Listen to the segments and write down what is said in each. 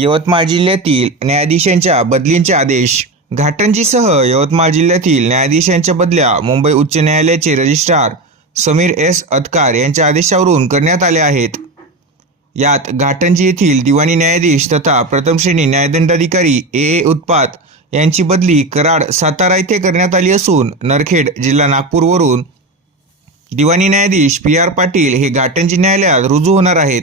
यवतमाळ जिल्ह्यातील न्यायाधीशांच्या बदलींचे आदेश. घाटंजीसह यवतमाळ जिल्ह्यातील न्यायाधीशांच्या बदल्या मुंबई उच्च न्यायालयाचे रजिस्ट्रार समीर एस अतकार यांच्या आदेशावरून करण्यात आल्या आहेत. यात घाटंजी येथील दिवाणी न्यायाधीश तथा प्रथम श्रेणी न्यायदंडाधिकारी ए ए उत्पात यांची बदली कराड सातारा येथे करण्यात आली असून नरखेड जिल्हा नागपूरवरून दिवाणी न्यायाधीश पी आर पाटील हे घाटंजी न्यायालयात रुजू होणार आहेत.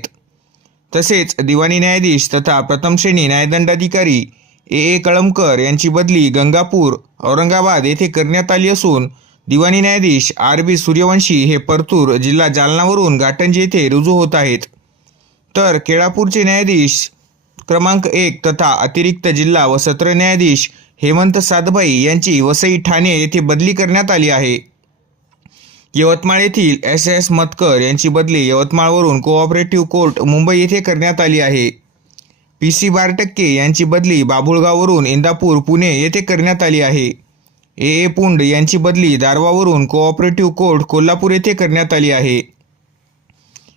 तसेच दिवाणी न्यायाधीश तथा प्रथमश्रेणी न्यायदंडाधिकारी ए. ए. कळमकर यांची बदली गंगापूर औरंगाबाद येथे करण्यात आली असून दिवाणी न्यायाधीश आर. बी. सूर्यवंशी हे परतूर जिल्हा जालनावरून घाटंजी येथे रुजू होत आहेत. तर केळापूरचे न्यायाधीश क्रमांक एक तथा अतिरिक्त जिल्हा व सत्र न्यायाधीश हेमंत सातभाई यांची वसई ठाणे येथे बदली करण्यात आली आहे. यवतमाळ येथील एस एस मतकर यांची बदली यवतमाळवरून कोऑपरेटिव्ह कोर्ट मुंबई येथे करण्यात आली आहे. पी सी बारटक्के यांची बदली बाभुळगाववरून इंदापूर पुणे येथे करण्यात आली आहे. ए. ए. पुंड यांची बदली दारवावरून कोऑपरेटिव्ह कोर्ट कोल्हापूर येथे करण्यात आली आहे.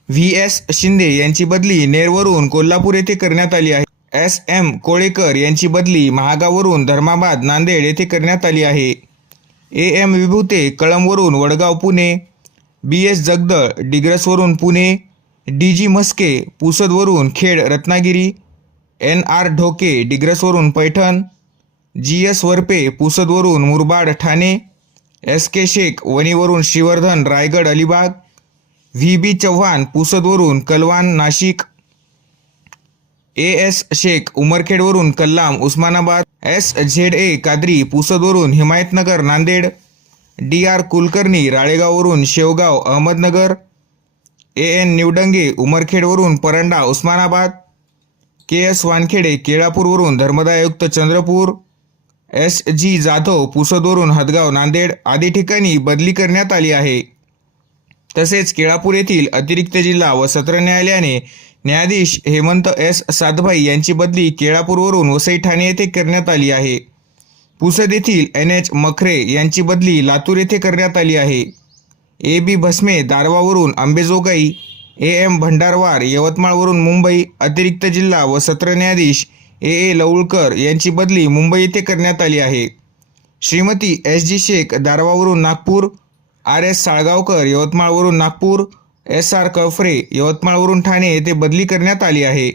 व्ही. एस. शिंदे यांची बदली नेरवरून कोल्हापूर येथे करण्यात आली आहे. एस. एम. कोळेकर यांची बदली महागावरून धर्माबाद नांदेड येथे करण्यात आली आहे. ए एम विभूते कळमवरून वडगाव पुणे. बी एस जगदळ डिग्रसवरून पुणे. डी जी मस्के पुसदवरून खेड रत्नागिरी. एन आर ढोके डिग्रसवरून पैठण. जी एस वरपे पुसदवरून मुरबाड ठाणे. एस के शेख वणीवरून श्रीवर्धन रायगड अलिबाग. व्ही बी चव्हाण पुसदवरून Kalwan Nashik. A S Shaikh उमरखेडवरून Kallam Osmanabad. S Z A Kadri पुसदवरून Himayatnagar Nanded. D R Kulkarni राळेगाववरून शेवगाव अहमदनगर. ए एन निवडंगे उमरखेडवरून परंडा उस्मानाबाद. के एस वानखेडे केळापूरवरून धर्मदायुक्त चंद्रपूर. एस जी जाधव पुसदवरून हदगाव नांदेड. आदी ठिकाणी बदली करण्यात आली आहे. तसेच केळापूर येथील अतिरिक्त जिल्हा व सत्र न्यायालयाने न्यायाधीश हेमंत एस सातभाई यांची बदली केळापूरवरून वसई ठाणे येथे करण्यात आली आहे. पुसद येथील एन एच मखरे यांची बदली लातूर येथे करण्यात आली आहे. ए बी भस्मे दारवावरून अंबेजोगाई ए एम भंडारवार यवतमाळवरून मुंबई अतिरिक्त जिल्हा व सत्र न्यायाधीश ए ए लवळकर यांची बदली मुंबई येथे करण्यात आली आहे. श्रीमती एस जी शेख दारवावरून नागपूर आर एस साळगावकर यवतमाळवरून नागपूर एस आर कफरे यवतमाळवरून ठाणे येथे बदली करण्यात आली आहे.